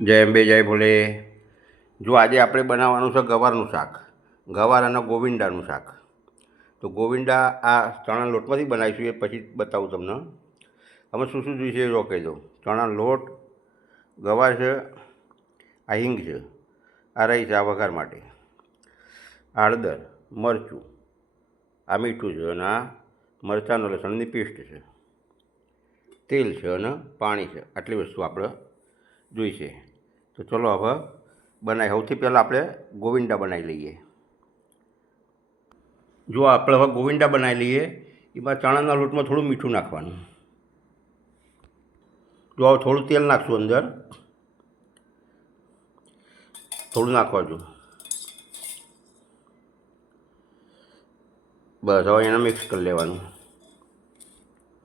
જય અંબે, જય ભોલે. જો આજે આપણે બનાવવાનું છે ગવારનું શાક, ગવાર અને ગોવિંદાનું શાક. તો ગોવિંદા આ ચણા લોટમાંથી બનાવીશું, એ પછી બતાવું તમને. અમે શું શું જોઈશે એ કહી દઉં ચણા લોટ, ગવાર છે આ હિંગ છે, આ રહી છે આ વઘાર માટે. હળદર, મરચું, આ મીઠું છે અને આ મરચાંનો લસણની પેસ્ટ છે. તેલ છે અને પાણી છે. આટલી વસ્તુ આપણે જોઈશે. તો ચલો હવે બનાવી, સૌથી પહેલાં આપણે ગોવિંદા બનાવી લઈએ. જો આપણે હવે ગોવિંદા બનાવી લઈએ. એમાં ચણાના લોટમાં થોડું મીઠું નાખવાનું. જો હવે થોડું તેલ નાખશું અંદર. થોડું નાખવા જો બસ, હવે એને મિક્સ કરી લેવાનું.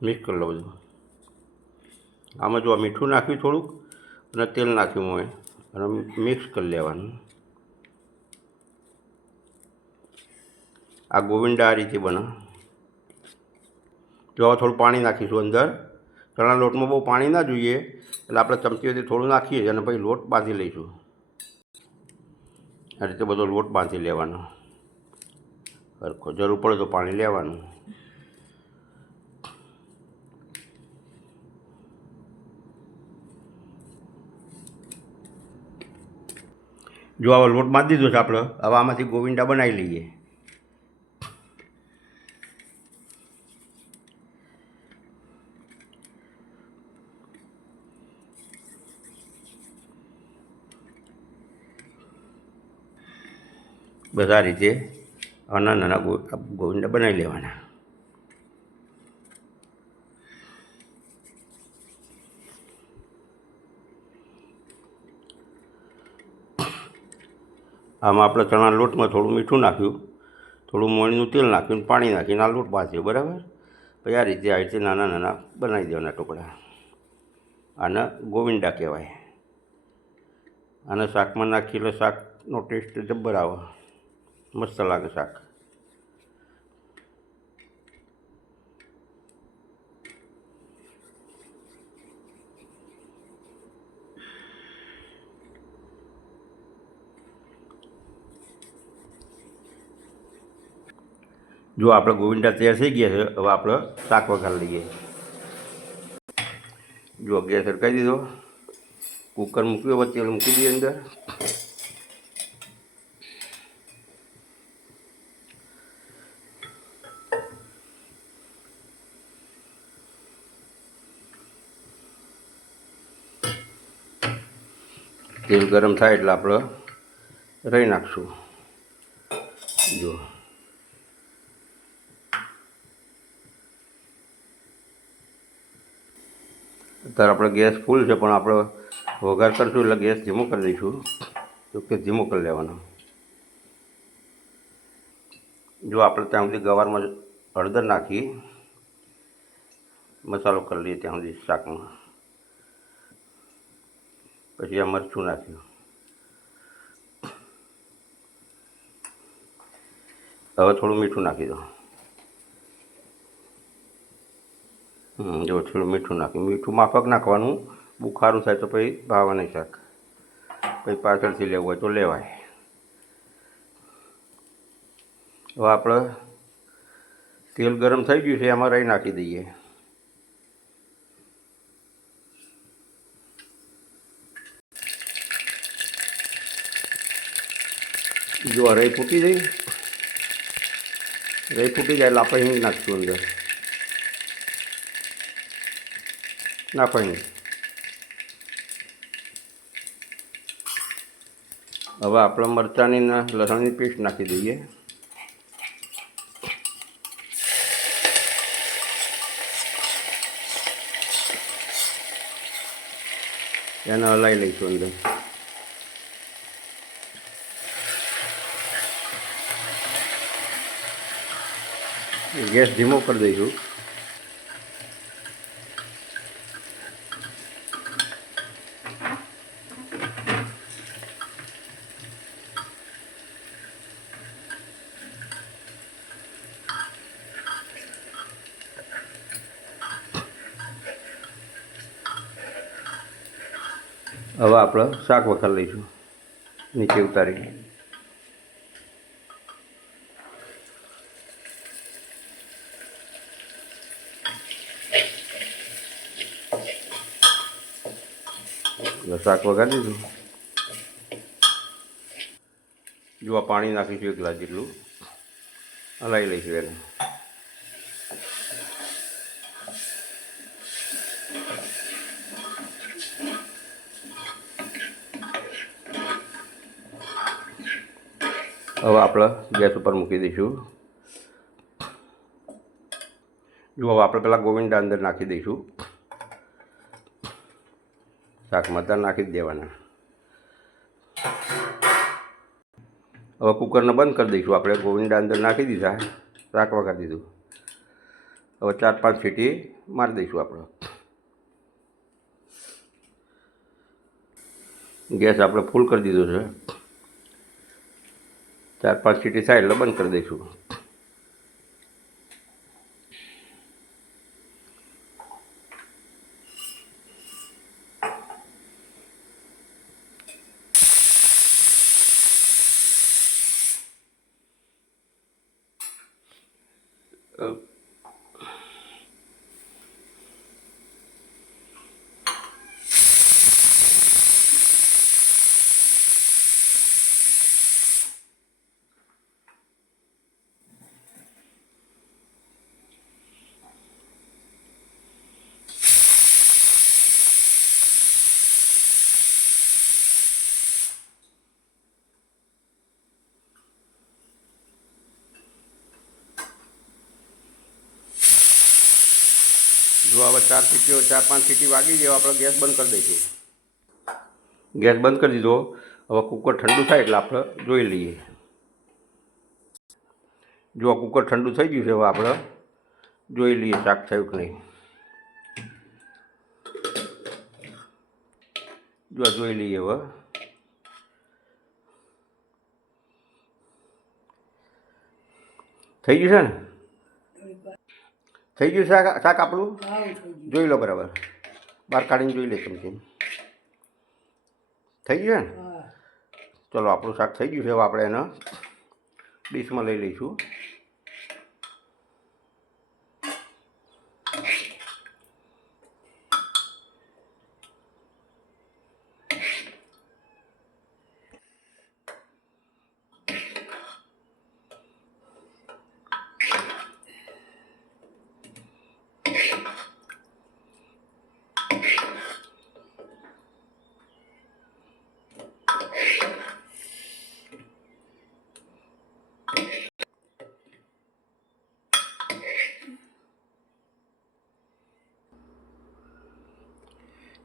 મિક્સ કરી લઉં બધું. આમાં જો મીઠું નાખ્યું થોડુંક અને તેલ નાખ્યું હોય. અને મિક્સ કરી લેવાનું. આ ગોવિંદા આ રીતે બને. જો થોડું પાણી નાખીશું અંદર. ચણા લોટમાં બહુ પાણી ના જોઈએ, એટલે આપણે ચમચીઓથી થોડું નાખીએ અને પછી લોટ બાંધી લઈશું. આ રીતે બધો લોટ બાંધી લેવાનો. સરખો જરૂર પડે તો પાણી લેવાનું. જો આવો લોટ બાંધી દીધો છે આપણે, હવે આમાંથી ગોવિંદા બનાવી લઈએ. બસ આ રીતે નાના નાના ગોવિંદા બનાવી લેવાના. આમાં આપણે ચણા લોટમાં થોડું મીઠું નાખ્યું, થોડું મોણીનું તેલ નાખ્યું પાણી નાખીને આ લોટ બાંધ્યો, બરાબર? પછી આ રીતે આ રીતે નાના નાના બનાવી દેવાના ટુકડા. આને ગોવિંદા કહેવાય. આને શાકમાં નાખી એટલે શાકનો ટેસ્ટ જબ્બર આવે. મસ્ત લાગે શાક. જો આપણે ગોવિંદા તૈયાર થઈ ગયા છે, હવે આપણે શાક વઘાર લઈએ. જો ગેસ સરકાવી દીધો. કુકર મૂક્યું, હવે તેલ મૂકી દઈએ અંદર. તેલ ગરમ થાય એટલે આપણે રહી નાખશું. જો. અત્યારે આપણે ગેસ ફૂલ છે, પણ આપણે વઘાર કરશું એટલે ગેસ ધીમો કરી દઈશું. તો કે ધીમો કરી લેવાનો. જો આપણે ત્યાં સુધી ગવારમાં હળદર નાખી, મસાલો કરી લઈએ ત્યાં સુધી શાકમાં. પછી આ મરચું નાખ્યું. હવે થોડું મીઠું નાખી દો જો થોડું મીઠું નાખ્યું મીઠું માફક નાખવાનું બહુ ખારું થાય તો પછી ભાવે નહીં શાક. પછી પાછળથી લેવું હોય તો લેવાય. હવે આપણે તેલ ગરમ થઈ ગયું છે, એમાં રહી નાખી દઈએ. જો રહી ફૂટી જઈ રહી ફૂટી જાય એટલે આપણે હિંગ નાખશું અંદર. નાખો હિંગ હવે આપણે મરચાંની લસણની પેસ્ટ નાખી દઈએ. એને હલાવી લઈશું અંદર. ગેસ ધીમો કરી દઈશું. હવે આપણે શાક વખર લઈશું. નીચે ઉતારી શાક વઘાર દીધું. જો પાણી નાખીશું એક ગ્લાસ જેટલું. હલાવી લઈશું એને. હવે આપણે ગેસ ઉપર મૂકી દઈશું. જો હવે આપણે પહેલાં ગોવિંદા અંદર નાખી દઈશું. શાક મતા નાખી જ દેવાના. હવે કુકરને બંધ કરી દઈશું. આપણે ગોવિંદા અંદર નાખી દીધા. શાક વગાડી દીધું. હવે ચાર પાંચ સીટી મારી દઈશું આપણે. ગેસ આપણે ફૂલ કરી દીધો છે. ચાર પાંચ સીટી થાય એટલે બંધ કરી દઈશું. જો હવે ચાર સીટીઓ, ચાર, પાંચ સીટી વાગી જાય, આપણે ગેસ બંધ કરી દઈશું. ગેસ બંધ કરી દીધો. હવે કુકર ઠંડુ થાય એટલે આપણે જોઈ લઈએ. જો આ કુકર ઠંડુ થઈ ગયું છે, હવે આપણે જોઈ લઈએ શાક થયું કે નહીં. જો જોઈ લઈએ હવે. થઈ ગયું છે ને? થઈ ગયું શાક? શાક આપણું? જોઈ લો બરાબર. બહાર કાઢીને જોઈ લે ચમચી થઈ ગયું ને ચલો આપણું શાક થઈ ગયું છે. હવે આપણે એને ડીશમાં લઈ લઈશું.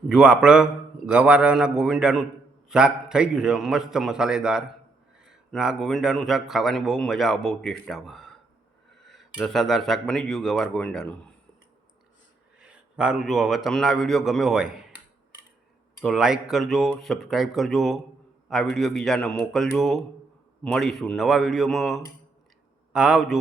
જો આપણે ગવારના ગોવિંદાનું શાક થઈ ગયું છે, મસ્ત મસાલેદાર, અને આ ગોવિંદાનું શાક ખાવાની બહુ મજા આવે, બહુ ટેસ્ટ આવે. રસાદાર શાક બની ગયું ગવાર ગોવિંદાનું. સારું, જો હવે તમને આ વીડિયો ગમ્યો હોય, તો લાઈક કરજો, સબસ્ક્રાઈબ કરજો, આ વીડિયો બીજાને મોકલજો. મળીશું નવા વિડીયોમાં. આવજો.